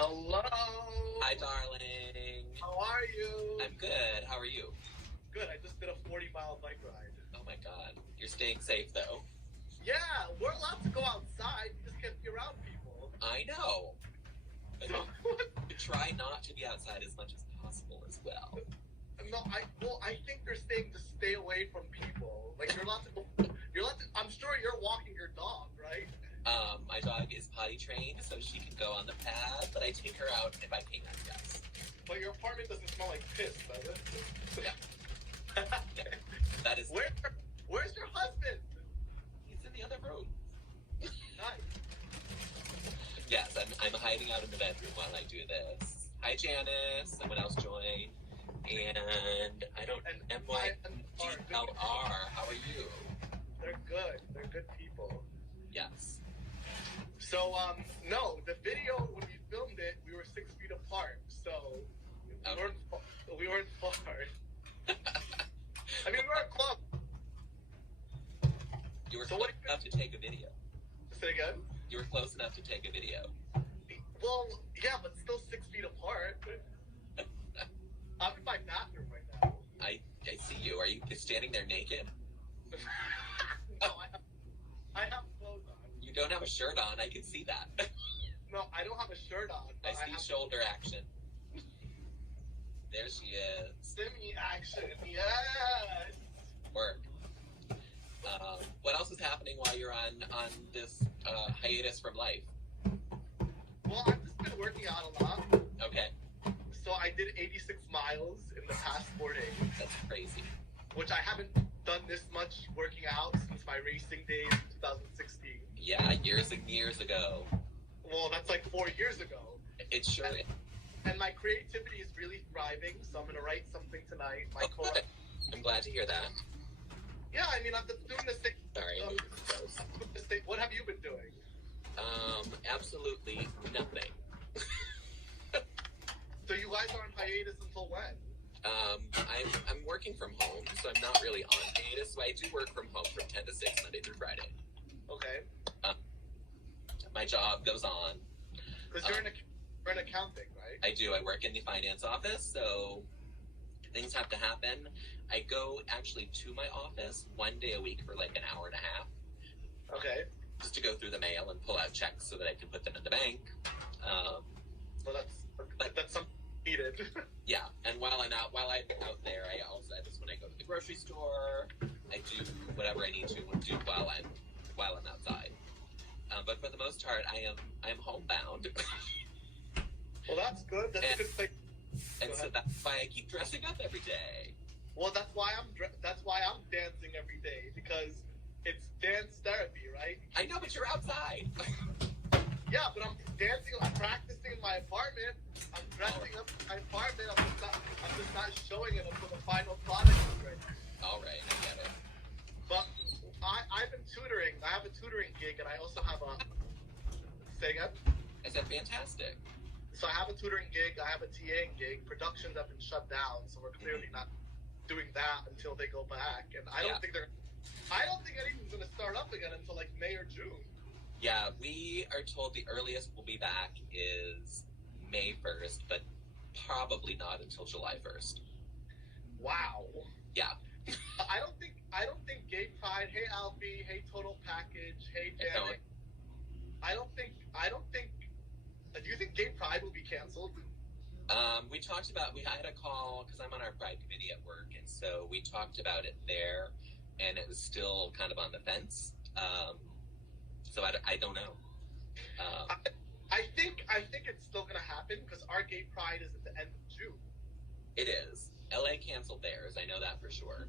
Hello. Hi, darling. How are you? I'm good. How are you? Good. I just did a 40-mile bike ride. Oh my God. You're staying safe though. Yeah, we're allowed to go outside. You just can't be around people. I know. So, I try not to be outside as much as possible as well. no, I think they're saying to stay away from people. Like you're allowed to go. I'm sure you're walking your dog, right? My dog is potty trained, so she can go on the pad, but I take her out if I can, yes. But your apartment doesn't smell like piss, does it? Yeah. Yeah. That is. Where's your husband? He's in the other room. Nice. Yes, I'm hiding out in the bedroom while I do this. Hi, Janice. Someone else joined. And I don't. MYGLR. How are you? They're good. They're good people. Yes. So, no, the video, when we filmed it, we were 6 feet apart, so we weren't far. I mean, we weren't close. You were close enough to take a video. Say again? You were close enough to take a video. Well, yeah, but still 6 feet apart. I'm in my bathroom right now. I see you. Are you standing there naked? No, I have clothes on. You don't have a shirt on. I can see that. No, I don't have a shirt on. I see shoulder action. There she is. Semi action, yes. Work. What else is happening while you're on this hiatus from life? Well, I've just been working out a lot. Okay. So I did 86 miles in the past 4 days. That's crazy. Which I haven't done this much working out since my racing days in 2016. Yeah, years and years ago. Well, that's like 4 years ago. It sure is. And my creativity is really thriving, so I'm going to write something tonight. Good. I'm glad to hear that. Yeah, I mean, I'm just doing this thing. Sorry. What have you been doing? Absolutely nothing. So you guys are on hiatus until when? I'm working from home, so I'm not really on hiatus. So I do work from home from 10 to 6, Monday through Friday. Okay. My job goes on. Because you're in accounting, right? I do. I work in the finance office, so things have to happen. I go actually to my office 1 day a week for like an hour and a half. Okay. Just to go through the mail and pull out checks so that I can put them in the bank. So that's something needed. Yeah, and while I'm out there, that's when I go to the grocery store. I do whatever I need to do while I'm outside. But for the most part, I am homebound. Well, that's good. That's a good thing. And so that's why I keep dressing up every day. Well, that's why I'm dancing every day, because it's dance therapy, right? I know, but you're outside. Yeah, but I'm dancing. I'm practicing in my apartment. I'm dressing up in my apartment. I'm just not showing it until the final product is ready. All right, I get it. But I've been tutoring. I have a tutoring gig, and I also have a. Say again? I said fantastic. So I have a tutoring gig. I have a TAing gig. Productions have been shut down, so we're clearly not doing that until they go back. And I don't think anything's going to start up again until like May or June. Yeah, we are told the earliest we'll be back is May 1st, but probably not until July 1st. Wow. Yeah. I don't think Gay Pride, hey Alfie, hey Total Package, hey Janet. I don't think do you think Gay Pride will be canceled? We had a call because I'm on our Pride committee at work, and so we talked about it there, and it was still kind of on the fence. So I don't know. I think it's still going to happen because our Gay Pride is at the end of June. It is. LA canceled theirs. I know that for sure.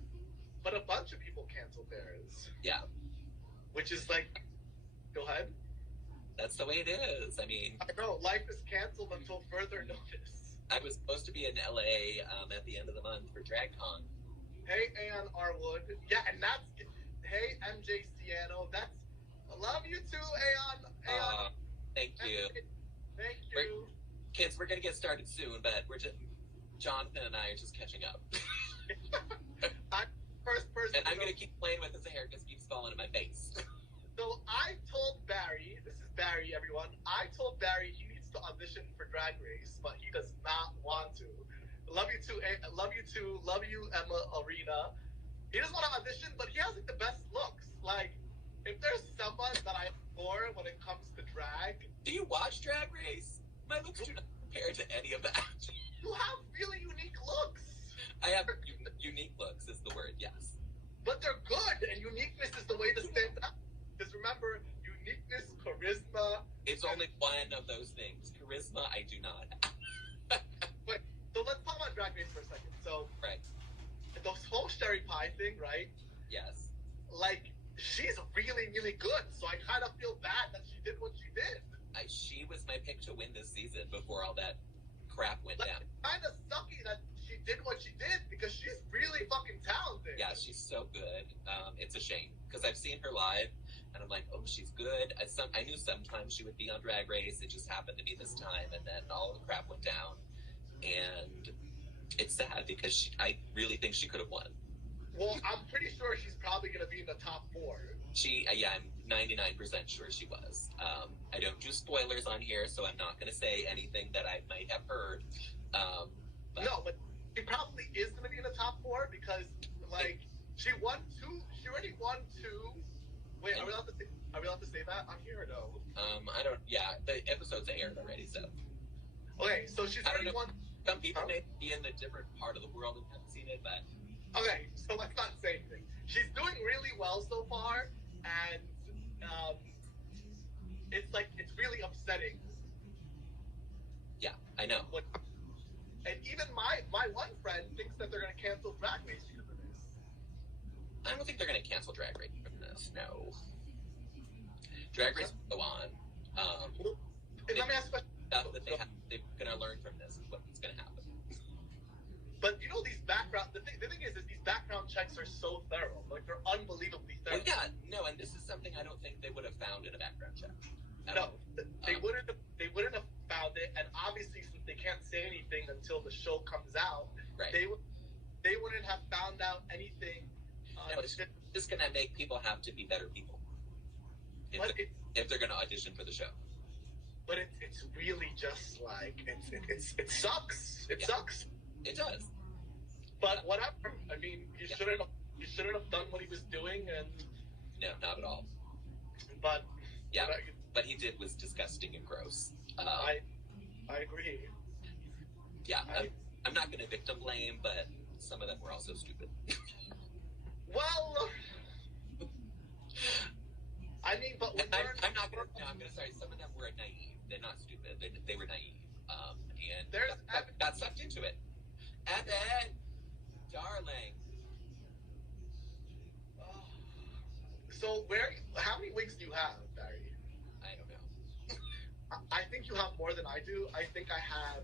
But a bunch of people canceled theirs. Yeah. Which is like, go ahead. That's the way it is. I mean, I know, life is canceled until further notice. I was supposed to be in LA at the end of the month for DragCon. Hey, Ann Arwood. Yeah, and that's, hey, MJ Ciano. I love you too, Aeon. Thank you. Thank you. Kids, we're going to get started soon, but Jonathan and I are just catching up. I'm first person. And I'm going to keep playing with his hair because it keeps falling in my face. So I told Barry, this is Barry, everyone. I told Barry he needs to audition for Drag Race, but he does not want to. Love you too, love you, Emma Arena. He doesn't want to audition, but he has like the best looks. Like, if there's someone that I adore when it comes to drag, do you watch Drag Race? My looks do not compare to any of that. You have really unique looks. I have unique looks, is the word, yes. But they're good, and uniqueness is the way to stand out. Because remember, uniqueness, charisma. It's only one of those things. Charisma, I do not have. Wait, so let's talk about Drag Race for a second. So, right. The whole Sherry Pie thing, right? Yes. Like, she's really, really good. So I kind of feel bad that she did what she did. She was my pick to win this season before all that crap went down. It's kind of sucky that she did what she did because she's really fucking talented. Yeah, she's so good. It's a shame because I've seen her live and I'm like, oh, she's good. I knew sometimes she would be on Drag Race. It just happened to be this time, and then all the crap went down. And it's sad because I really think she could have won. Well, I'm pretty sure she's probably going to be in the top 4. I'm 99% sure she was. I don't do spoilers on here, so I'm not going to say anything that I might have heard. But she probably is going to be in the top 4 because, like, she already won 2. Wait, are we allowed to say that on here or no? I don't, yeah, the episode's aired already, so. Okay, so she's already won. Some people may be in a different part of the world and haven't seen it, but. Okay, so let's not say anything. She's doing really well so far, and it's really upsetting. Yeah, I know. And even my one friend thinks that they're going to cancel Drag Race because of this. I don't think they're going to cancel Drag Race from this, no. Drag Race will go on. Let me ask a question. Stuff that they're going to learn from this is what's going to happen. But you know, these background, the thing is these background checks are so thorough. Like, they're unbelievably thorough. Well, yeah, no, and this is something I don't think they would have found in a background check. No, they wouldn't have found it, and obviously since they can't say anything until the show comes out, right. they wouldn't have found out anything. No, it's just going to make people have to be better people if they're going to audition for the show. But it's really just like it sucks. It sucks. It does. But whatever. I mean, you shouldn't have done what he was doing, and no, not at all. But yeah, what he did was disgusting and gross. I agree. Yeah, I'm not going to victim blame, but some of them were also stupid. Well, I mean, but I'm not going to. No, I'm going to say some of them were naive. They're not stupid. They were naive, and got sucked into it. Evan, darling. So how many wigs do you have, Barry? I don't know. I think you have more than I do. I think I have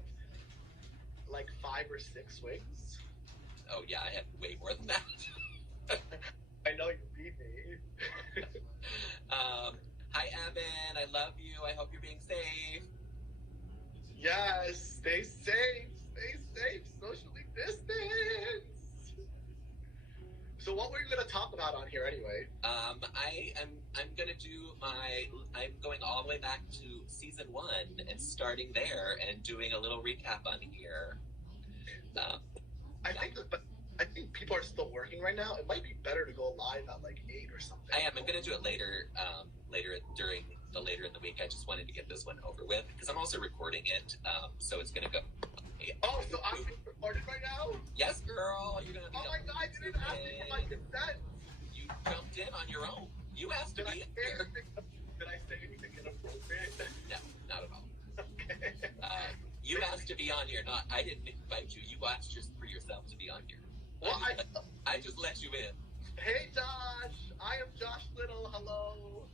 like 5 or 6 wigs. Oh yeah, I have way more than that. I know you beat me. Hi Evan, I love you. I hope you're being safe. Yes, stay safe. Stay safe. Socially distance. So what were you going to talk about on here anyway? I'm going all the way back to season 1 and starting there and doing a little recap on here. I think people are still working right now. It might be better to go live at like 8 or something. I am. I'm going to do it later in the week. I just wanted to get this one over with because I'm also recording it, so it's going to go. Oh, so I'm being recorded right now? Yes, girl. You're going to be. Oh my God! I didn't ask you for my consent. You jumped in on your own. You asked to be here. Did I say anything inappropriate? No, not at all. Okay. You asked to be on here. I didn't invite you. You asked just for yourself to be on here. Well, I just let you in. Hey, Josh. I am Josh Little. Hello.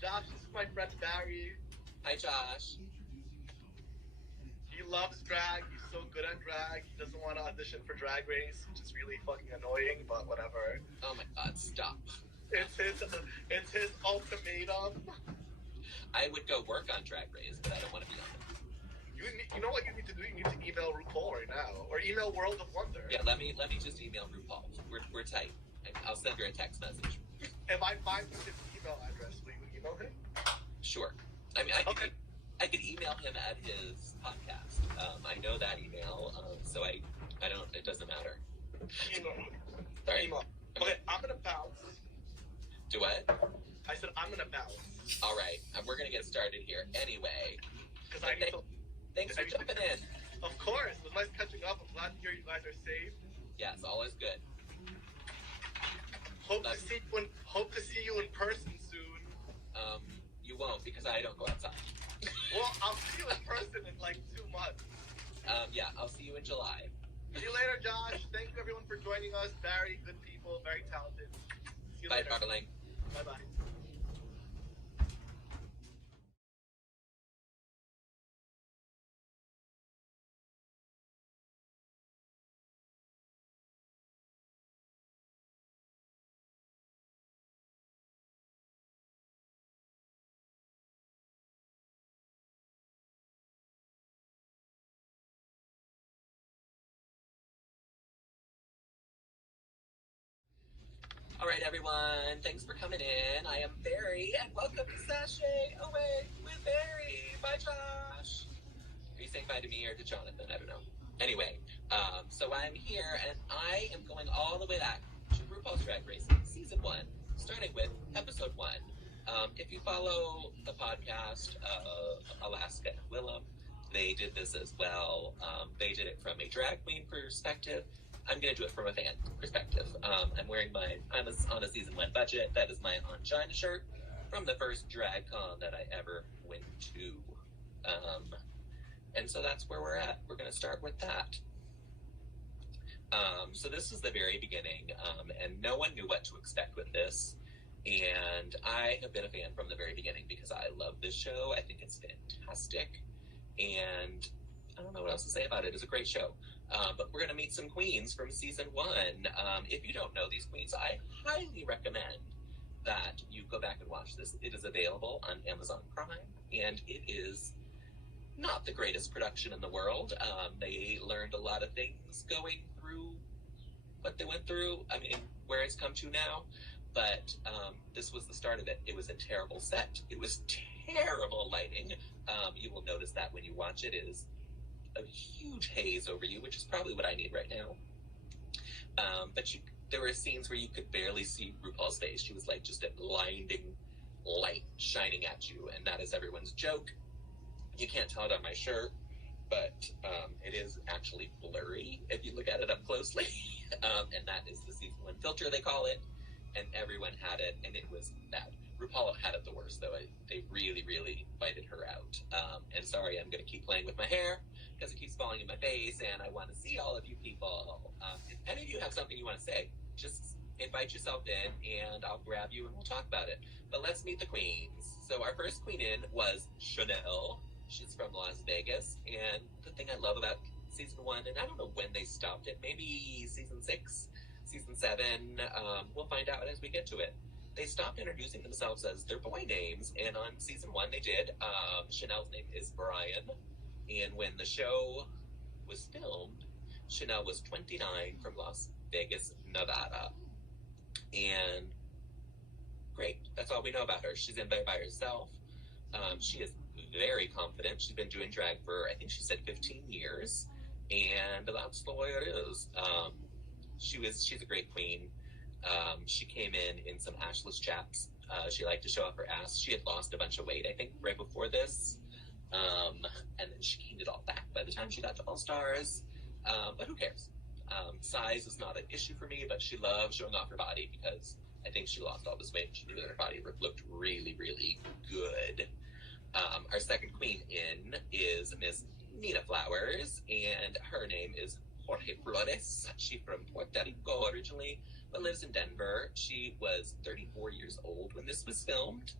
Josh, this is my friend Barry. Hi, Josh. He loves drag. He's so good at drag. He doesn't want to audition for Drag Race, which is really fucking annoying, but whatever. Oh my God, stop. It's his ultimatum. I would go work on Drag Race, but I don't want to be on it. You know what you need to do? You need to email RuPaul right now, or email World of Wonder. Yeah, let me just email RuPaul. We're tight. I'll send her a text message. If I find his email address, will you email him? Sure. I mean, I could email him at his podcast. I know that email, so I don't. It doesn't matter. Sorry. Okay, I'm gonna bounce. Do what? I said I'm gonna bounce. All right, we're gonna get started here anyway. Because thanks for jumping in. Of course, it was nice catching up. I'm glad to hear you guys are safe. Yes, all is good. Hope to see you in person soon. You won't because I don't go outside. Well, I'll see you in person in like 2 months. Yeah, I'll see you in July. See you later, Josh. Thank you everyone for joining us. Very good people, very talented. See you Bye, later. darling. Bye-bye. All right, everyone. Thanks for coming in. I am Barry, and welcome to Sashay Away with Barry. Bye, Josh. Are you saying bye to me or to Jonathan? I don't know. Anyway, so I'm here, and I am going all the way back to RuPaul's Drag Race Season 1, starting with Episode 1. If you follow the podcast, Alaska and Willem, they did this as well. They did it from a drag queen perspective. I'm going to do it from a fan perspective. I'm on a Season 1 budget. That is my Angina shirt from the first drag con that I ever went to. And so that's where we're at. We're going to start with that. So this is the very beginning, and no one knew what to expect with this. And I have been a fan from the very beginning because I love this show. I think it's fantastic. And I don't know what else to say about it. It's a great show. But we're going to meet some queens from Season 1. If you don't know these queens, I highly recommend that you go back and watch this. It is available on Amazon Prime, and it is not the greatest production in the world. They learned a lot of things going through what they went through. I mean, where it's come to now. But this was the start of it. It was a terrible set. It was terrible lighting. You will notice that when you watch it. It is a huge haze over you, which is probably what I need right now. But there were scenes where you could barely see RuPaul's face. She was like just a blinding light shining at you, and that is everyone's joke. You can't tell it on my shirt, but it is actually blurry if you look at it up closely. And that is the Season 1 filter, they call it, and everyone had it, and it was bad. RuPaul had it the worst, though. They really, really bited her out. And sorry, I'm going to keep playing with my hair because it keeps falling in my face, and I want to see all of you people. If any of you have something you want to say, just invite yourself in, and I'll grab you, and we'll talk about it. But let's meet the queens. So our first queen in was Chanel. She's from Las Vegas, and the thing I love about Season 1, and I don't know when they stopped it, maybe Season 6, Season 7, we'll find out as we get to it. They stopped introducing themselves as their boy names, and on Season 1 they did. Chanel's name is Brian, and when the show was filmed, Chanel was 29 from Las Vegas, Nevada. And great, that's all we know about her. She's in there by herself. She is very confident. She's been doing drag for, I think she said 15 years, and that's the way it is. She's a great queen. She came in some ashless chaps. She liked to show off her ass. She had lost a bunch of weight, I think, right before this. And then she gained it all back by the time she got to All Stars. But who cares? Size is not an issue for me, but she loves showing off her body because I think she lost all this weight. She knew that her body looked really, really good. Our second queen in is Miss Nina Flowers, and her name is Jorge Flores. She's from Puerto Rico originally, but lives in Denver. She was 34 years old when this was filmed.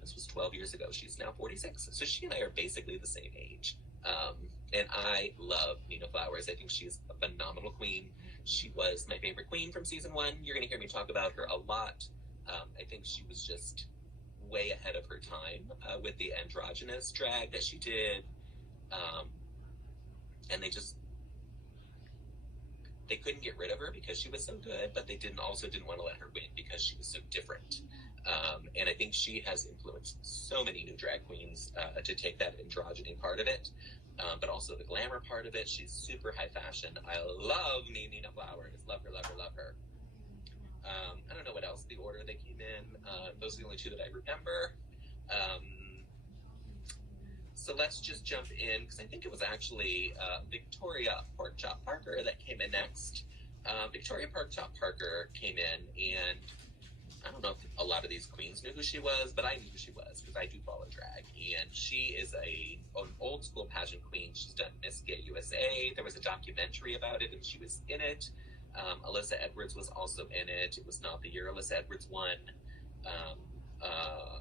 This was 12 years ago. She's now 46. So she and I are basically the same age. And I love Nina Flowers. I think she's a phenomenal queen. She was my favorite queen from Season 1. You're going to hear me talk about her a lot. I think she was just way ahead of her time with the androgynous drag that she did. And they couldn't get rid of her because she was so good, but they didn't want to let her win because she was so different. And I think she has influenced so many new drag queens to take that androgyny part of it, but also the glamour part of it. She's super high fashion. I love Nina Flowers. Love her, love her, love her. I don't know what else the order they came in. Those are the only two that I remember. So let's just jump in, because I think it was actually Victoria Porkchop Parker that came in next. Victoria Porkchop Parker came in, and I don't know if a lot of these queens knew who she was, but I knew who she was, because I do follow drag. And she is an old school pageant queen. She's done Miss Gay USA. There was a documentary about it, and she was in it. Alyssa Edwards was also in it. It was not the year Alyssa Edwards won.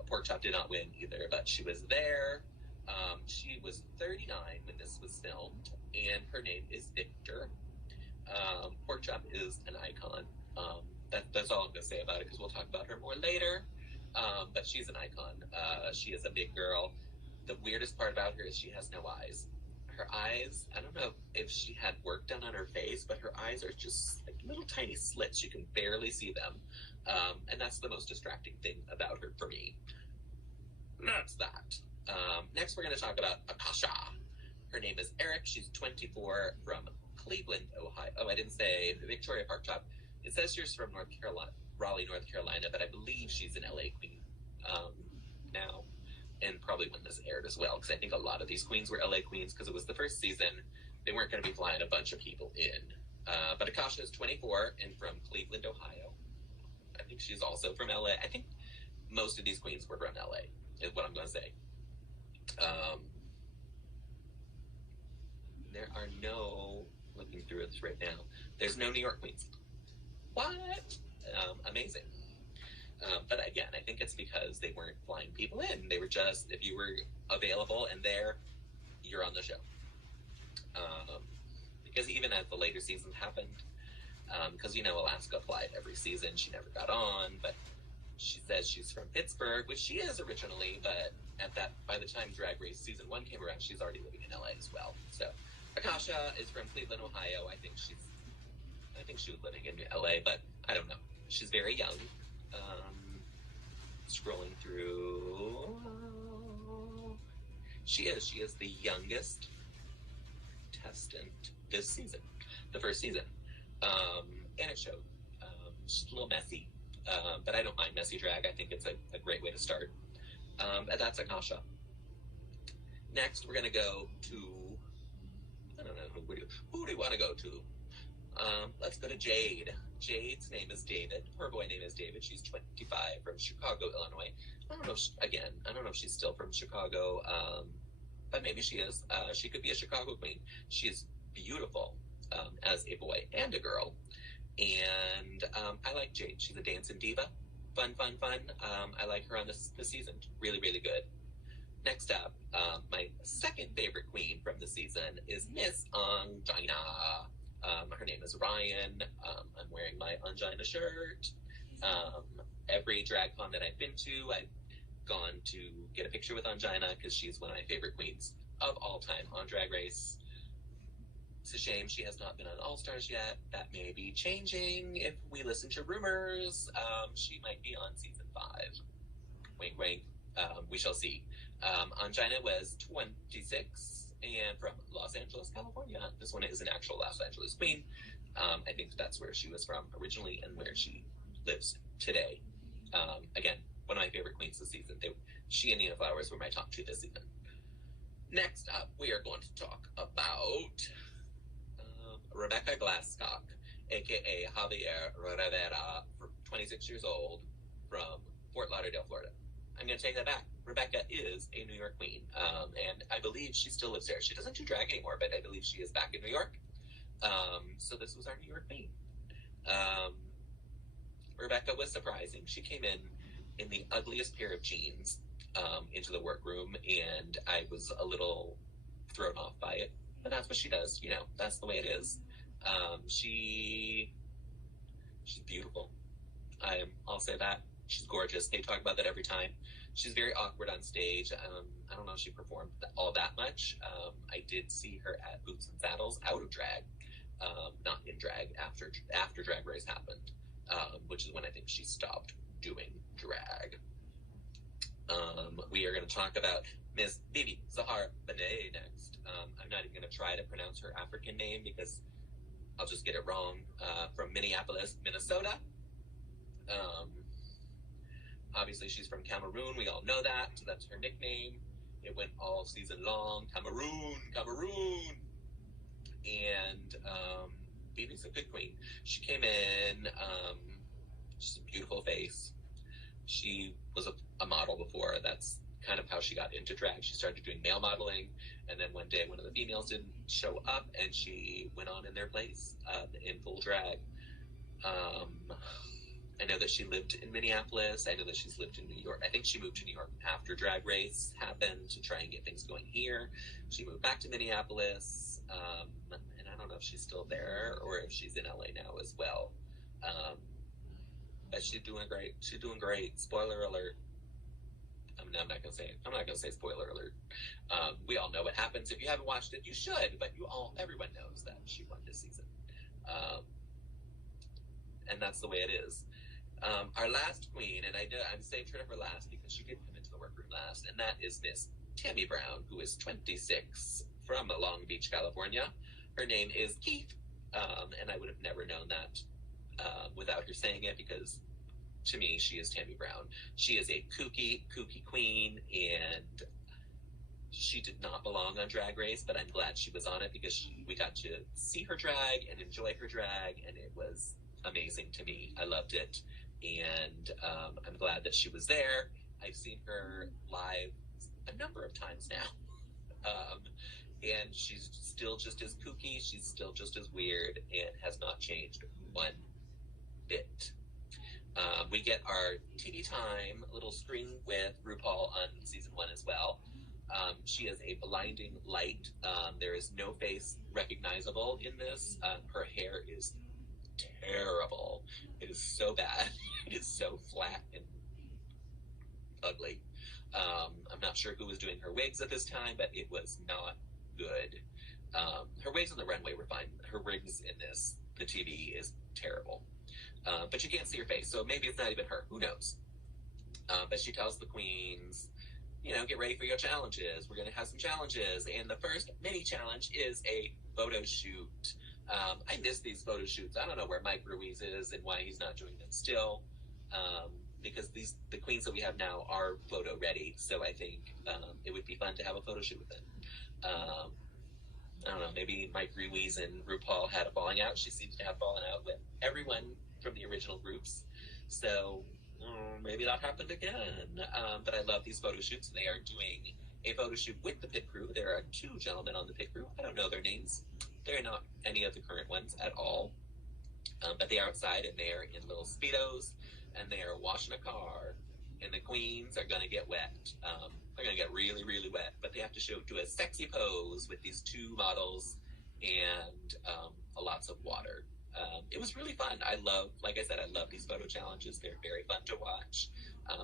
Porkchop did not win either, but she was there. She was 39 when this was filmed, and her name is Victor. Porkchop is an icon. That's all I'm going to say about it, because we'll talk about her more later. But she's an icon. She is a big girl. The weirdest part about her is she has no eyes. Her eyes, I don't know if she had work done on her face, but her eyes are just like little tiny slits. You can barely see them. And that's the most distracting thing about her for me. That's that. Next, we're going to talk about Akasha. Her name is Eric. She's 24 from Cleveland, Ohio. Oh, I didn't say Victoria Porkchop. It says she's from North Carolina, Raleigh, North Carolina, but I believe she's an LA queen now, and probably when this aired as well, because I think a lot of these queens were LA queens, because it was the first season. They weren't going to be flying a bunch of people in. But Akasha is 24 and from Cleveland, Ohio. I think she's also from LA. I think most of these queens were from LA, is what I'm going to say. There are no, looking through this right now, there's no New York queens. What? Amazing. But again, I think it's because they weren't flying people in. They were just, if you were available and there, you're on the show. Because even as the later seasons happened, because, Alaska applied every season. She never got on, but she says she's from Pittsburgh, which she is originally, but by the time Drag Race Season 1 came around, she's already living in LA as well. So, Akasha is from Cleveland, Ohio. I think she was living in LA, but I don't know. She's very young. Scrolling through. She is the youngest contestant this season, the first season. And it showed. She's a little messy, but I don't mind messy drag. I think it's a great way to start. And that's Akasha. Next, we're going to go to, I don't know, who do you want to go to? Let's go to Jade. Jade's name is David. Her boy name is David. She's 25 from Chicago, Illinois. I don't know if she's still from Chicago, but maybe she is. She could be a Chicago queen. She is beautiful as a boy and a girl. And I like Jade. She's a dancing diva. Fun. I like her on this season. Really, really good. Next up, my second favorite queen from the season is Miss Angina. Her name is Ryan. I'm wearing my Angina shirt. Every drag con that I've been to, I've gone to get a picture with Angina, because she's one of my favorite queens of all time on Drag Race. It's a shame she has not been on All Stars yet. That may be changing if we listen to rumors. She might be on season 5. Wink, wink. We shall see. Angina was 26 and from Los Angeles, California. This one is an actual Los Angeles queen. I think that's where she was from originally and where she lives today. Again, one of my favorite queens this season. She and Nina Flowers were my top 2 this season. Next up, we are going to talk about Rebecca Glasscock, aka Javier Rivera, 26 years old, from Fort Lauderdale, Florida. I'm going to take that back. Rebecca is a New York queen, and I believe she still lives there. She doesn't do drag anymore, but I believe she is back in New York. So this was our New York queen. Rebecca was surprising. She came in the ugliest pair of jeans into the workroom, and I was a little thrown off by it. But that's what she does, that's the way it is. She's beautiful. I'll say that. She's gorgeous. They talk about that every time. She's very awkward on stage. I don't know if she performed all that much. I did see her at Boots and Saddles out of drag, not in drag after Drag Race happened, which is when I think she stopped doing drag. We are going to talk about Miss Bibi Zahara Benet next. I'm not even going to try to pronounce her African name because I'll just get it wrong. From Minneapolis, Minnesota. Obviously, she's from Cameroon. We all know that. So that's her nickname. It went all season long. Cameroon, Cameroon. And Bibi's a good queen. She came in. She's a beautiful face. She was a model before. That's kind of how she got into drag. She started doing male modeling, and then one day one of the females didn't show up, and she went on in their place in full drag. I know that she lived in Minneapolis. I know that she's lived in New York. I think she moved to New York after Drag Race happened to try and get things going here. She moved back to Minneapolis, and I don't know if she's still there or if she's in LA now as well. But she's doing great. She's doing great. Spoiler alert. I'm not gonna say it. I'm not gonna say spoiler alert. We all know what happens. If you haven't watched it, you should. But everyone knows that she won this season, and that's the way it is. Our last queen, and I'm saved her for last because she did come into the workroom last, and that is Miss Tammy Brown, who is 26 from Long Beach, California. Her name is Keith, and I would have never known that without her saying it, because to me, she is Tammy Brown. She is a kooky queen, and she did not belong on Drag Race, but I'm glad she was on it because we got to see her drag and enjoy her drag, and it was amazing to me. I loved it, and I'm glad that she was there. I've seen her live a number of times now, and she's still just as kooky. She's still just as weird and has not changed one bit. We get our TV time little screen with RuPaul on season 1 as well. She is a blinding light. There is no face recognizable in this. Her hair is terrible. It is so bad. It is so flat and ugly. I'm not sure who was doing her wigs at this time, but it was not good. Her wigs on the runway were fine. Her wigs in the TV is terrible. But you can't see her face, so maybe it's not even her. Who knows? But she tells the queens, get ready for your challenges. We're going to have some challenges. And the first mini challenge is a photo shoot. I miss these photo shoots. I don't know where Mike Ruiz is and why he's not doing them still. Because the queens that we have now are photo ready. So I think it would be fun to have a photo shoot with them. I don't know, maybe Mike Ruiz and RuPaul had a falling out. She seems to have fallen out with everyone from the original groups. So maybe that happened again. But I love these photo shoots. They are doing a photo shoot with the pit crew. There are 2 gentlemen on the pit crew. I don't know their names. They're not any of the current ones at all. But they are outside, and they are in little Speedos, and they are washing a car. And the queens are going to get wet. They're going to get really, really wet. But they have to do a sexy pose with these 2 models and lots of water. It was really fun. Like I said, I love these photo challenges. They're very fun to watch.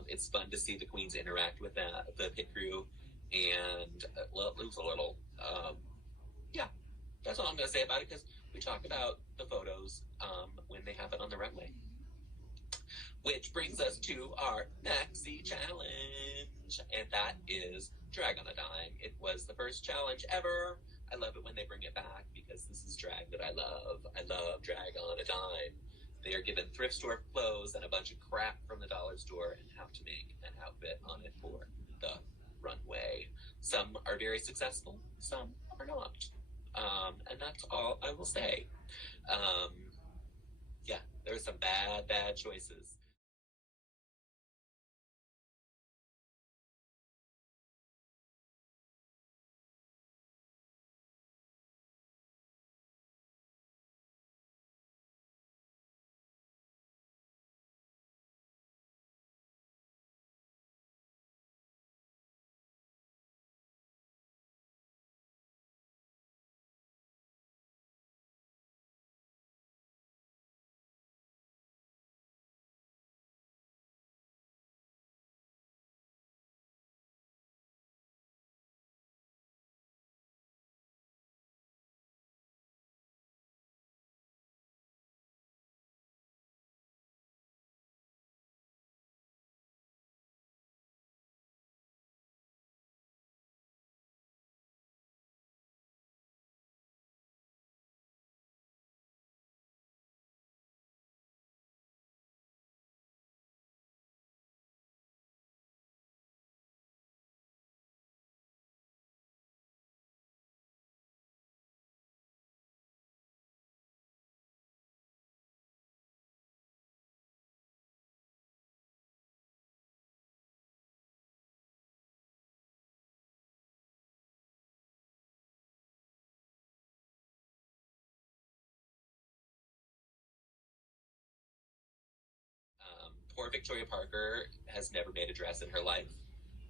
It's fun to see the queens interact with the pit crew. And it was a little, yeah, that's all I'm going to say about it, because we talk about the photos when they happen on the runway. Which brings us to our maxi challenge, and that is Drag on a Dime. It was the first challenge ever. I love it when they bring it back because this is drag that I love. I love Drag on a Dime. They are given thrift store clothes and a bunch of crap from the dollar store and have to make an outfit on it for the runway. Some are very successful, some are not. And that's all I will say. Yeah, there's some bad choices. poor Victoria Parker has never made a dress in her life.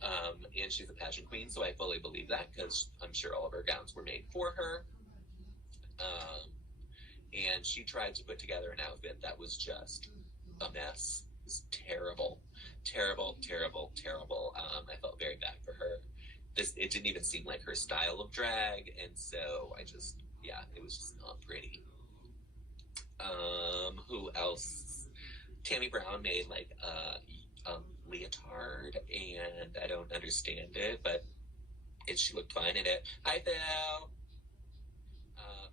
And she's a pageant queen, so I fully believe that because I'm sure all of her gowns were made for her. And she tried to put together an outfit that was just a mess. It was terrible. Terrible, terrible, terrible. I felt very bad for her. It didn't even seem like her style of drag, and so it was just not pretty. Who else? Tammy Brown made like a leotard, and I don't understand it, but she looked fine in it. Hi, Phil.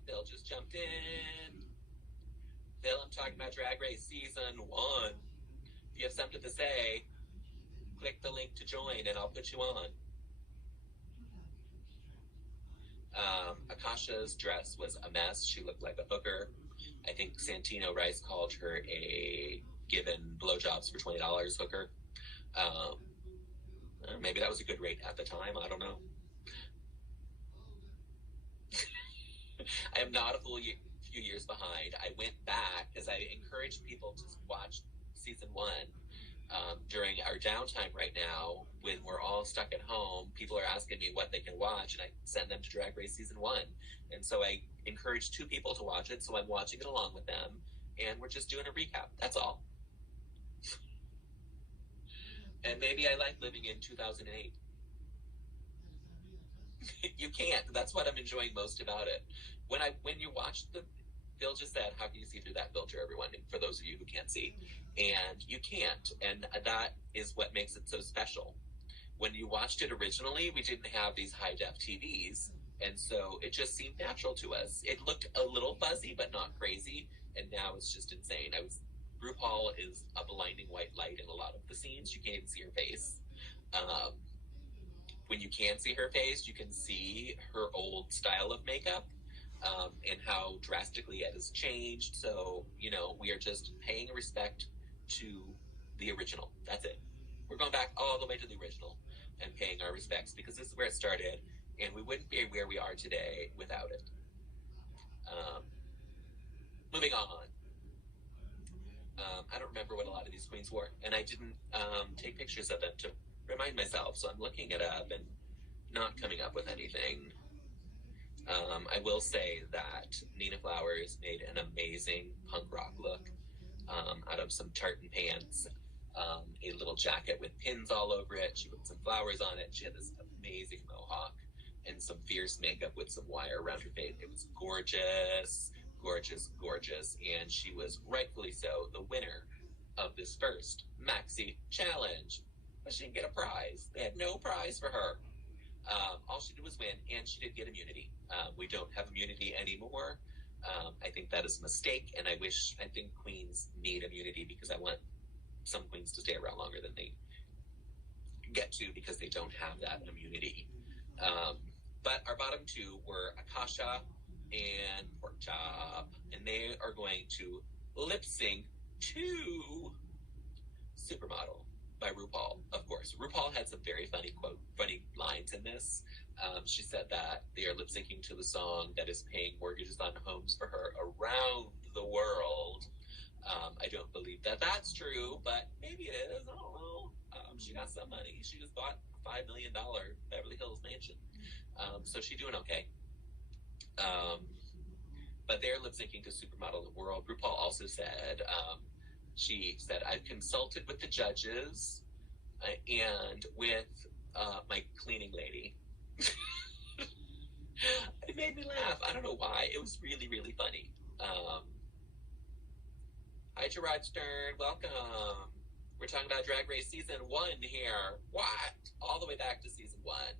Phil just jumped in. Phil, I'm talking about Drag Race Season 1. If you have something to say, click the link to join, and I'll put you on. Akasha's dress was a mess. She looked like a hooker. I think Santino Rice called her a given blowjobs for $20 hooker. Maybe that was a good rate at the time. I don't know. I am not a few years behind. I went back because I encouraged people to watch season 1 during our downtime right now when we're all stuck at home. People are asking me what they can watch, and I send them to Drag Race season 1. And so I encouraged 2 people to watch it, so I'm watching it along with them, and we're just doing a recap. That's all. And maybe I like living in 2008. You can't. That's what I'm enjoying most about it. When you watch Phil just said, how can you see through that filter, everyone, for those of you who can't see? And you can't. And that is what makes it so special. When you watched it originally, we didn't have these high-def TVs, and so it just seemed natural to us. It looked a little fuzzy, but not crazy, and now it's just insane. RuPaul is a blinding white light in a lot of the scenes. You can't even see her face. When you can see her face, you can see her old style of makeup, and how drastically it has changed. So, we are just paying respect to the original. That's it. We're going back all the way to the original and paying our respects, because this is where it started, and we wouldn't be where we are today without it. Moving on. I don't remember what a lot of these queens wore, and I didn't take pictures of them to remind myself, so I'm looking it up and not coming up with anything. I will say that Nina Flowers made an amazing punk rock look out of some tartan pants, a little jacket with pins all over it. She put some flowers on it. She had this amazing mohawk and some fierce makeup with some wire around her face. It was gorgeous, gorgeous, gorgeous, and she was rightfully so the winner of this first Maxi Challenge. But she didn't get a prize. They had no prize for her. All she did was win, and she did get immunity. We don't have immunity anymore. I think that is a mistake, and I think queens need immunity, because I want some queens to stay around longer than they get to, because they don't have that immunity. But our bottom 2 were Akasha and Porkchop, and they are going to lip sync to Supermodel by RuPaul, of course. RuPaul had some very funny lines in this. She said that they are lip syncing to the song that is paying mortgages on homes for her around the world. I don't believe that that's true, but maybe it is. I don't know. She got some money. She just bought a $5 million Beverly Hills mansion. So she's doing okay. But they're lip syncing to Supermodel of the World. RuPaul also said, she said, I've consulted with the judges and with my cleaning lady. It made me laugh. I don't know why. It was really, really funny. Hi, Gerard Stern. Welcome. We're talking about Drag Race Season 1 here. What? All the way back to Season 1.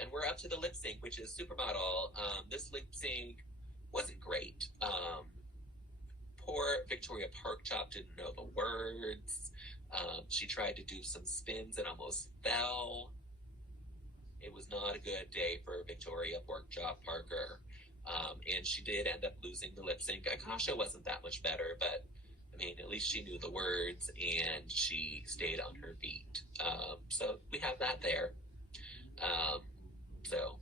And we're up to the lip sync, which is Supermodel. This lip sync wasn't great. Poor Victoria Porkchop didn't know the words. She tried to do some spins and almost fell. It was not a good day for Victoria Porkchop Parker. And she did end up losing the lip sync. Akasha wasn't that much better, but I mean, at least she knew the words and she stayed on her feet. So we have that there. So,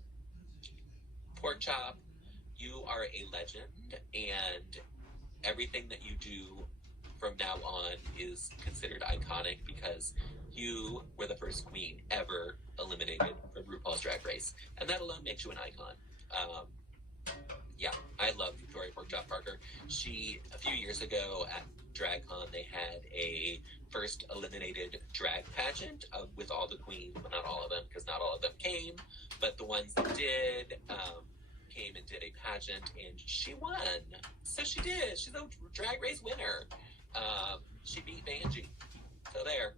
Porkchop, you are a legend, and everything that you do from now on is considered iconic because you were the first queen ever eliminated from RuPaul's Drag Race, and that alone makes you an icon. Yeah, I love Victoria Porkchop Parker. A few years ago at DragCon, they had a first eliminated drag pageant with all the queens, but not all of them, because not all of them came, but the ones that did came and did a pageant, and she won. So she did. She's a Drag Race winner. She beat Vanjie. So there.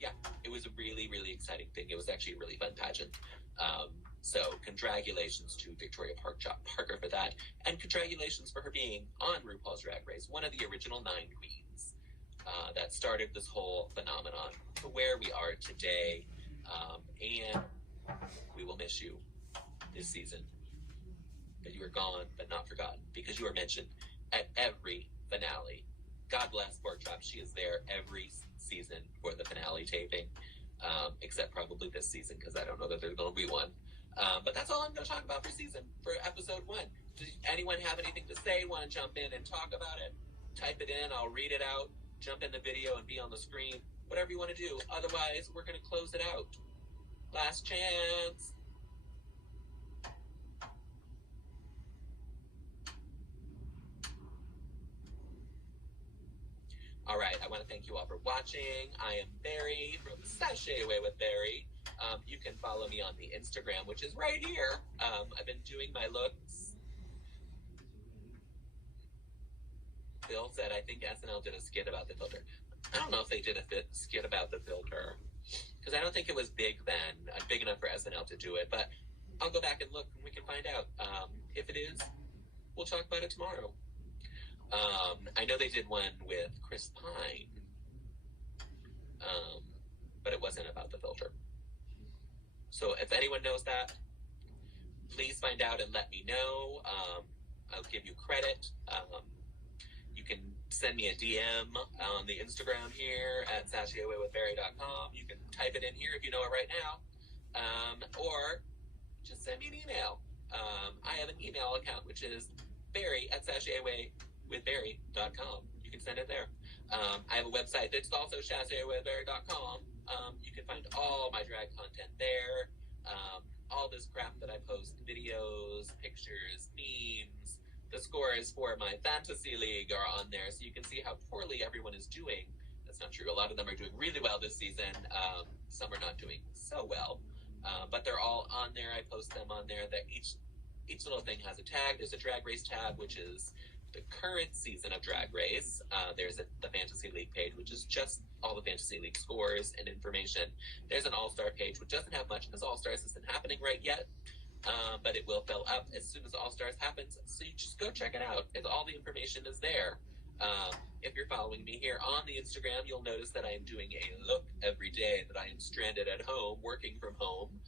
Yeah, it was a really, really exciting thing. It was actually a really fun pageant. So congratulations to Victoria Parker for that, and congratulations for her being on RuPaul's Drag Race, one of the original 9 queens that started this whole phenomenon to where we are today. And we will miss you this season. That you are gone but not forgotten, because you are mentioned at every finale. God bless Porkchop. She is there every season for the finale taping, except probably this season, because I don't know that there's going to be one. But that's all I'm going to talk about for episode 1. Does anyone have anything to say? Want to jump in and talk about it? Type it in. I'll read it out. Jump in the video and be on the screen. Whatever you want to do. Otherwise, we're going to close it out. Last chance. All right, I want to thank you all for watching. I am Barry from Sashay Away with Barry. You can follow me on the Instagram, which is right here. I've been doing my looks. Bill said, I think SNL did a skit about the filter. I don't know if they did a skit about the filter, because I don't think it was big then, big enough for SNL to do it, but I'll go back and look and we can find out. If it is, we'll talk about it tomorrow. I know they did one with Chris Pine, but it wasn't about the filter. So if anyone knows that, please find out and let me know. I'll give you credit. You can send me a DM on the Instagram here at sashayawaywithbarry.com. You can type it in here if you know it right now. Or just send me an email. I have an email account, which is barry@sashayawaywithbarry.com. You can send it there. I have a website that's also sashayawaywithbarry.com. You can find all my drag content there. All this crap that I post, videos, pictures, memes. The scores for my fantasy league are on there, so you can see how poorly everyone is doing. That's not true. A lot of them are doing really well this season. Some are not doing so well, but they're all on there. I post them on there. That each little thing has a tag. There's a Drag Race tab, which is the current season of Drag Race. There's the Fantasy League page, which is just all the Fantasy League scores and information. There's an All-Star page, which doesn't have much because All-Stars isn't happening right yet, but it will fill up as soon as All-Stars happens, so you just go check it out. All the information is there. If you're following me here on the Instagram, you'll notice that I am doing a look every day that I am stranded at home, working from home,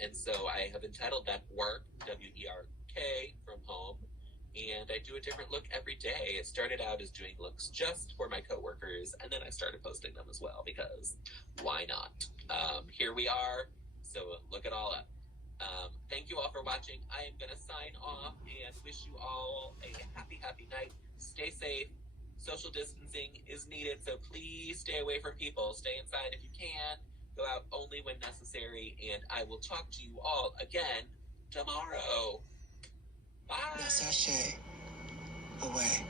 and so I have entitled that Work, W-E-R-K, from home. And I do a different look every day. It started out as doing looks just for my coworkers, and then I started posting them as well, because why not? Here we are, so look it all up. Thank you all for watching. I am going to sign off and wish you all a happy, happy night. Stay safe. Social distancing is needed, so please stay away from people. Stay inside if you can. Go out only when necessary, and I will talk to you all again tomorrow. Bye. Now, Sashay, away.